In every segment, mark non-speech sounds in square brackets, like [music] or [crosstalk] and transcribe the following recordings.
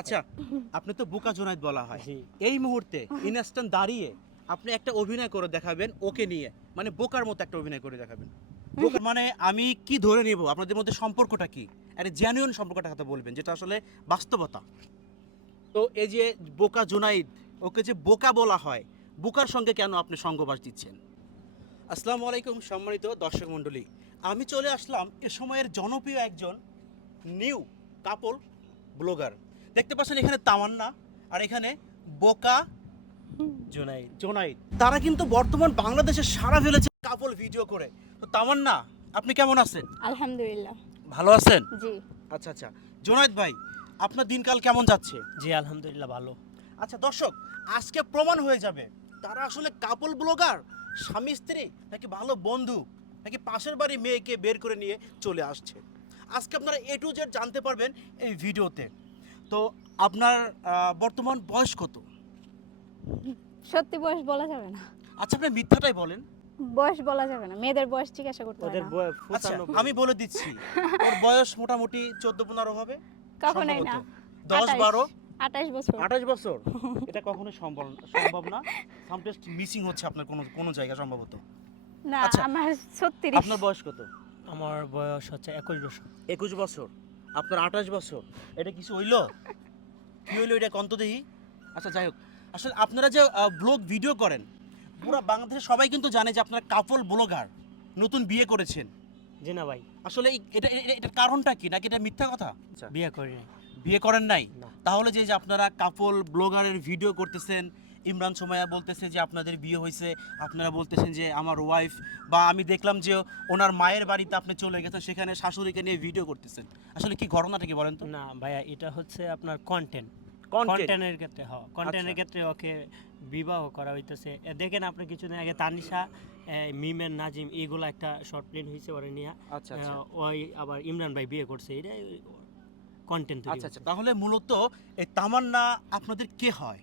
আচ্ছা আপনি তো বোকা জোনাইদ বলা হয়। এই মুহূর্তে ইনস্ট্যান্ট দাঁড়িয়ে আপনি একটা অভিনয় করে দেখাবেন ওকে নিয়ে। মানে বোকার মতো একটা অভিনয় করে দেখাবেন। মানে আমি কি ধরে নিব? আপনাদের মধ্যে সম্পর্কটা কি? একটা জেনুইন সম্পর্কটা কথা বলবেন যেটা আসলে বাস্তবতা। তো এই যে বোকা জোনাইদ ওকে যে বোকা বলা হয় বোকার সঙ্গে কেন আপনি সঙ্গবাস দিচ্ছেন? আসসালামু আলাইকুম সম্মানিত দর্শক মণ্ডলী। আমি চলে আসলাম এ সময়ের জনপ্রিয় একজন নিউ কাপল ব্লগার। দেখতে পাচ্ছেন এখানে তামান্না আর এখানে বোকা জুনাই জোনাইদ। তারা কিন্তু বর্তমান বাংলাদেশে সারা ফেলেছে কাপল ভিডিও করে। তো তামান্না আপনি কেমন আছেন? আলহামদুলিল্লাহ। ভালো আছেন? জি। আচ্ছা আচ্ছা। জোনাইদ ভাই আপনার দিনকাল কেমন যাচ্ছে? জি আলহামদুলিল্লাহ ভালো। আচ্ছা দর্শক আজকে প্রমাণ হয়ে যাবে তারা আসলে কাপল ব্লগার স্বামী স্ত্রী নাকি ভালো বন্ধু নাকি পাশের বাড়ি মেয়েকে বের করে নিয়ে চলে আসছে। আজকে আপনারা এ টু জেড জানতে পারবেন এই ভিডিওতে। তো আপনার বর্তমান বয়স কত? সত্যি বয়স বলা যাবে না। আচ্ছা আপনি মিথ্যাটাই বলেন। বয়স বলা যাবে না। মেয়েদের বয়স জিজ্ঞাসা করতে হয় ওদের বয়স আচ্ছা আমি বলে দিচ্ছি ওর বয়স মোটামুটি চোদ্দ পনেরো হবে? কখনোই না। সম্ভবত। দশ আঠাইশ। বারো? আঠাশ বছর। আঠাশ বছর? এটা কখনোই সম্ভব সম্ভব না। সামটেস্ট মিসিং হচ্ছে আপনার কোনো কোনো জায়গা সম্ভবত। না আচ্ছা। আমার ছত্রিশ। আপনার বয়স কত? আমার বয়স হচ্ছে একুশ বছর। একুশ বছর। আপনার আঠাশ বছর। এটা কিছু হইল? কি হইল এটা? কন্ত দেখি। আচ্ছা যাই হোক। আসলে আপনারা যে ব্লগ ভিডিও করেন পুরো বাংলাদেশে সবাই কিন্তু জানে যে আপনারা কাপল ব্লগার নতুন বিয়ে করেছেন। জি না ভাই। আসলে এটা এটা- এটার কারণটা কি? নাকি এটা মিথ্যা কথা? আচ্ছা। বিয়ে করি বিয়ে করেন নাই? তাহলে যে যে আপনারা কাপল ব্লগারের ভিডিও করতেছেন ইমরান সোমায়া বলতেছে যে আপনাদের বিয়ে হয়েছে আপনারা বলতেছেন যে আমার ওয়াইফ বা আমি দেখলাম যে ওনার মায়ের বাড়িতে আপনি চলে গেছেন সেখানে শাশুড়িকে নিয়ে ভিডিও করতেছেন। আসলে কি ঘটনাটা কি বলেন তো? না ভাইয়া এটা হচ্ছে আপনার কন্টেন্ট কন্টেন্ট কন্টেন্টের ক্ষেত্রে হ কন্টেন্টের আচ্ছা। ক্ষেত্রে ওকে বিবাহ করা হইতেছে। দেখেন আপনি কিছুদিন আগে তানিশা মিমের নাজিম এইগুলো একটা শর্ট ফিল্ম হয়েছে ওরা নিয়ে। ওই আবার ইমরান ভাই বিয়ে করছে এটা কন্টেন্ট আচ্ছা আচ্ছা। তাহলে মূলত এই তামান্না আপনাদের কে হয়?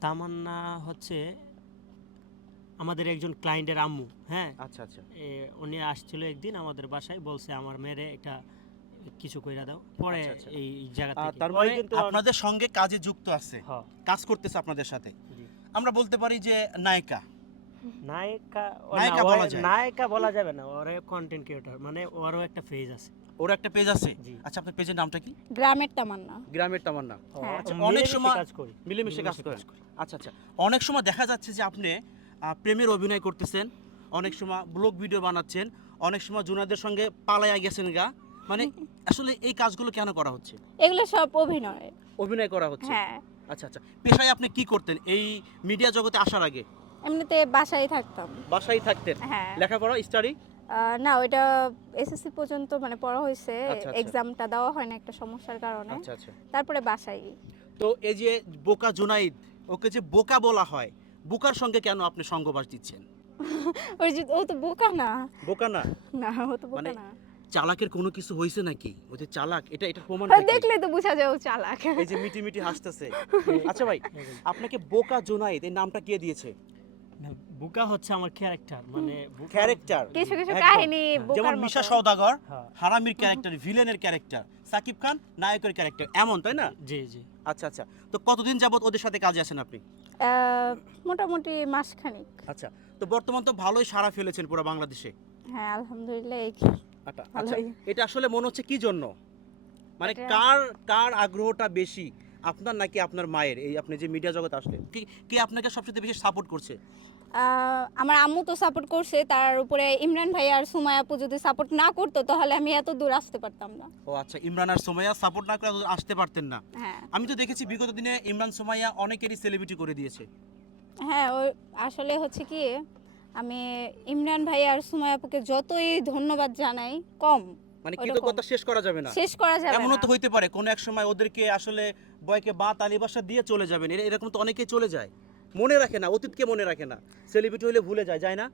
তামান্না হচ্ছে আমাদের একজন ক্লায়েন্টের আম্মু হ্যাঁ? আচ্ছা আচ্ছা। উনি আসছিল একদিন আমাদের বাসায় বলছে আমার মেয়েরে একটা কিছু কইরা দাও। পরে আচ্ছা, আচ্ছা। এই জায়গা আহ, থেকে তার মানে কিন্তু আপনাদের সঙ্গে কাজে যুক্ত আছে। কাজ করতেছে আপনাদের সাথে। জি। আমরা বলতে পারি যে নায়িকা। নায়িকা নায়িকা বলা যায়। নায়িকা বলা যাবে না ওরে কন্টেন্ট ক্রিয়েটর মানে ওরও একটা ফেজ আছে। ওর একটা পেজ আছে? আচ্ছা আপনার পেজের নামটা কি? গ্রামের তামান্না। গ্রামের তামান্না। হ্যাঁ। আচ্ছা, অনেক সময়- কাজ করি। মিলেমিশে কাজ করেন। আচ্ছা আচ্ছা। অনেক সময় দেখা যাচ্ছে যে আপনি প্রেমের অভিনয় করতেছেন অনেক সময় ব্লগ ভিডিও বানাচ্ছেন অনেক সময় জুনাদের সঙ্গে পালাইয়া গেছেন গা। মানে [laughs] আসলে এই কাজগুলো কেন করা হচ্ছে? এগুলো সব অভিনয়। অভিনয় করা হচ্ছে? হ্যাঁ। আচ্ছা আচ্ছা। পেশায় আপনি কি করতেন এই মিডিয়া জগতে আসার আগে? এমনিতে বাসায় থাকতাম। বাসায় থাকতেন? হ্যাঁ। লেখাপড়া স্টাডি না ওইটা এসএসসি পর্যন্ত মানে পড়া হয়েছে। আচ্ছা, আচ্ছা। এক্সামটা দেওয়া হয় না একটা সমস্যার কারণে। আচ্ছা আচ্ছা। তারপরে বাসায়। তো এই যে বোকা জুনাইদ ওকে যে বোকা বলা হয় বোকার সঙ্গে কেন আপনি সঙ্গবাস দিচ্ছেন? [laughs] ওই যে ও তো বোকা না। বোকা না? না ও তো বোকা মানে না। চালাকের কোনো কিছু হয়েছে নাকি? ও যে চালাক এটা এটা প্রমাণ আর দেখলে তো বোঝা যায় ও চালাক। এই যে মিটি মিটি হাসতেছে। আচ্ছা ভাই [laughs] আপনাকে বোকা জোনাইদ এই নামটা কে দিয়েছে? বুকা হচ্ছে আমার ক্যারেক্টার মানে ক্যারেক্টার কিছু কিছু কাহিনী। যেমন মিশা। সওদাগর হ্যাঁ, হারামির ক্যারেক্টার ভিলেনের ক্যারেক্টার সাকিব খান নায়কের ক্যারেক্টার এমন তাই না? জি জি। আচ্ছা আচ্ছা। তো কতদিন যাবত ওদের সাথে কাজে আছেন আপনি? আহ, মোটামুটি মাসখানিক। আচ্ছা তো বর্তমান তো ভালোই সারা ফেলেছেন পুরো বাংলাদেশে। হ্যাঁ আলহামদুলিল্লাহ আচ্ছা আচ্ছা এটা আসলে মনে হচ্ছে কি জন্য? মানে কার কার আগ্রহটা বেশি? আপনার নাকি আপনার মায়ের? এই আপনি যে মিডিয়া জগতে আসলেন কি কে আপনাকে সবচেয়ে বেশি সাপোর্ট করছে? আমার আম্মু তো সাপোর্ট করছে তার উপরে ইমরান ভাই আর সুমায়া আপু যদি সাপোর্ট না করতো তাহলে আমি এত দূর আসতে পারতাম না। ও আচ্ছা ইমরান আর সোমাইয়া সাপোর্ট না করে আসতে পারতেন না। হ্যাঁ। আমি তো দেখেছি বিগত দিনে ইমরান সোমাইয়া অনেকেরই সেলিব্রিটি করে দিয়েছে। হ্যাঁ ওই আসলে হচ্ছে কি আমি ইমরান ভাই আর সুমায়া আপুকে যতই ধন্যবাদ জানাই কম। মানে। কৃতজ্ঞতা শেষ করা যাবে না। শেষ করা যাবে এমনও তো হইতে পারে কোন এক সময় ওদেরকে আসলে বয়কে বা তালিবাসা দিয়ে চলে যাবেন। এরকম তো অনেকেই চলে যায়। মনে রাখে না অতীতকে মনে রাখে না। সেলিব্রিটি হলে ভুলে যায় যায় না?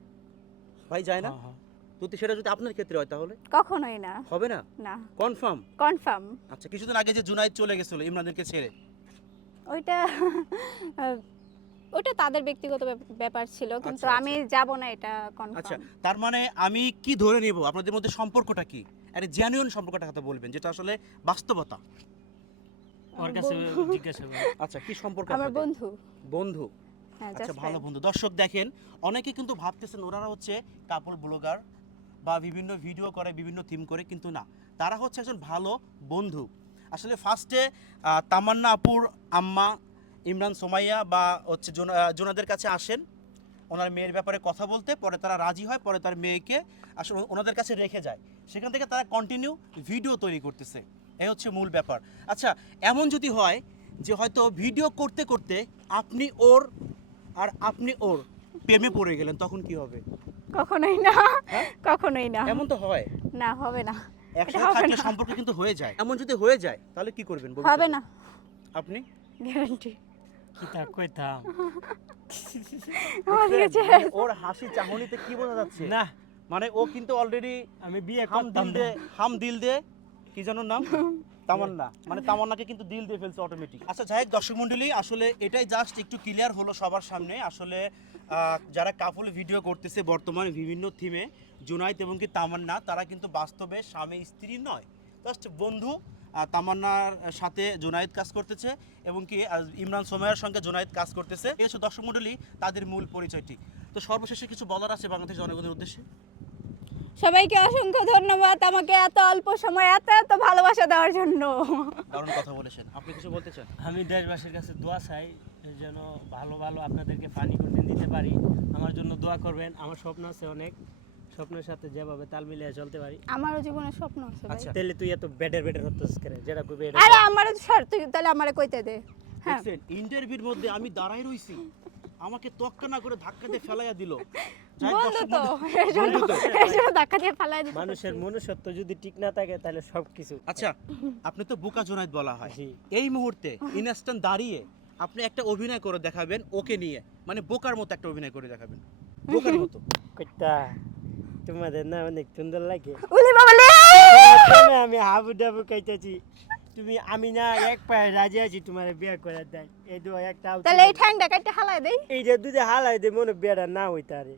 ভাই যায় না? হ্যাঁ, হ্যাঁ। যদি সেটা যদি আপনার ক্ষেত্রে হয় তাহলে? কখনোই না। হবে না? না। কনফার্ম? কনফার্ম। আচ্ছা কিছুদিন আগে যে জুনাইদ চলে গেছিল ইমরানদেরকে ছেড়ে। ওইটা ওটা তাদের ব্যক্তিগত ব্যাপ- ব্যাপার ছিল কিন্তু আচ্ছা, আমি যাব না এটা আচ্ছা তার মানে আমি কি ধরে নিব? আপনাদের মধ্যে সম্পর্কটা কি? একটা জেনুইন সম্পর্কটা কথা বলবেন যেটা আসলে বাস্তবতা। ওর কাছে জিজ্ঞাসা আচ্ছা কি সম্পর্ক আমার বন্ধু। বন্ধু? হ্যাঁ আচ্ছা ভালো বন্ধু। দর্শক দেখেন অনেকে কিন্তু ভাবতেছেন ওনারা হচ্ছে কাপড় ব্লগার বা বিভিন্ন ভিডিও করে বিভিন্ন থিম করে কিন্তু না। তারা হচ্ছে একজন ভালো বন্ধু। আসলে ফার্স্টে তামান্না আপুর আম্মা ইমরান সোমাইয়া বা হচ্ছে জোনাদের কাছে আসেন। ওনার মেয়ের ব্যাপারে কথা বলতে পরে তারা রাজি হয় পরে তার মেয়েকে আসলে ওনাদের কাছে রেখে যায়। সেখান থেকে তারা কন্টিনিউ ভিডিও তৈরি করতেছে। এই হচ্ছে মূল ব্যাপার। আচ্ছা এমন যদি হয় যে হয়তো ভিডিও করতে করতে আপনি ওর আর আপনি ওর প্রেমে পড়ে গেলেন তখন কি হবে? কখনোই না। হ্যাঁ? কখনোই না। এমন তো হয়? না হবে না। একসাথে থাকলে সম্পর্ক কিন্তু হয়ে যায়। এমন যদি হয়ে যায় তাহলে কি করবেন? হবে না। আপনি? গ্যারান্টি। কি তা কইতাম আমার কাছে মানে ওর হাসি চাহনিতে কি বোঝা যাচ্ছে? না। মানে ও কিন্তু অলরেডি আমি বিয়ে হাম করতাম দিল দে হাম দিল দে কি জানো নাম? [laughs] তামান্না। মানে তামান্নাকে কিন্তু দিল দিয়ে ফেলছে অটোমেটিক আচ্ছা যাই হোক দর্শক মণ্ডলী আসলে এটাই জাস্ট একটু ক্লিয়ার হলো সবার সামনে। আসলে যারা কাপল ভিডিও করতেছে বর্তমানে বিভিন্ন থিমে জুনাইদ এবং কি তামান্না তারা কিন্তু বাস্তবে স্বামী স্ত্রী নয়। জাস্ট বন্ধু তামান্নার সাথে জুনাইদ কাজ করতেছে এবং কি ইমরান সোমাইয়ের সঙ্গে জুনাইদ কাজ করতেছে। এই হচ্ছে দর্শক মণ্ডলী তাদের মূল পরিচয়টি। তো সর্বশেষে কিছু বলার আছে বাংলাদেশ জনগণের উদ্দেশ্যে? সবাইকে অসংখ্য ধন্যবাদ আমাকে এত অল্প সময় এত এত ভালোবাসা দেওয়ার জন্য। দারুণ কথা বলেছেন। আপনি কিছু বলতে চান? আমি দেশবাসীর কাছে দোয়া চাই যেন ভালো ভালো আপনাদেরকে পানি করতে দিতে পারি। আমার জন্য দোয়া করবেন আমার স্বপ্ন আছে অনেক। স্বপ্নের সাথে যেভাবে তাল মিলিয়ে চলতে পারি। আমারও জীবনের স্বপ্ন আছে আচ্ছা। তাহলে তুই এত বেডের বেডের হতেছিস করে যেটা কইবে এটা আরে আমারও স্যার তুই তাহলে আমারে কইতে দে। হ্যাঁ। ইন্টারভিউর মধ্যে আমি দাঁড়াই রইছি। আমাকে তক্কা না করে ধাক্কা দিয়ে ফেলাইয়া দিল। বন্ধু তো ধাক্কা দিয়ে ফালাই মানুষের মনুষ্যত্ব যদি ঠিক না থাকে তাহলে সব কিছু আচ্ছা আপনি তো বোকা বলা হয়। এই মুহূর্তে ইনস্ট্যান্ট দাঁড়িয়ে আপনি একটা অভিনয় করে দেখাবেন ওকে নিয়ে। মানে বোকার মতো একটা অভিনয় করে দেখাবেন। বোকার মতো। কইতা তোমাদের না অনেক সুন্দর লাগে। বাবালে আমি হাবু ডাবু খাইতেছি। তুমি আমি না এক পায়ে রাজি আছি তোমার বিয়ে করে দেয়। এই দু একটা তাহলে এই ঠ্যাংটা কাটতে হালাই দেই। এই যে দুধে হালাই দে মনে বিয়েটা না হইতারে।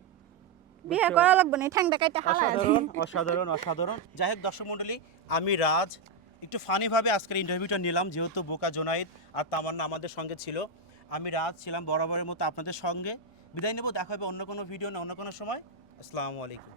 বিয়ে করা লাগবে না ঠ্যাংটা কাটতে হালাই অসাধারণ [laughs] অসাধারণ অসাধারণ। যাই হোক দর্শক মণ্ডলী আমি রাজ একটু ফানিভাবে আজকের ইন্টারভিউটা নিলাম যেহেতু বোকা জোনাইদ আর তামান্না আমাদের সঙ্গে ছিল। আমি রাজ ছিলাম বরাবরের মতো আপনাদের সঙ্গে। বিদায় নেব দেখা হবে অন্য কোনো ভিডিও না অন্য কোনো সময়। আসসালামু আলাইকুম।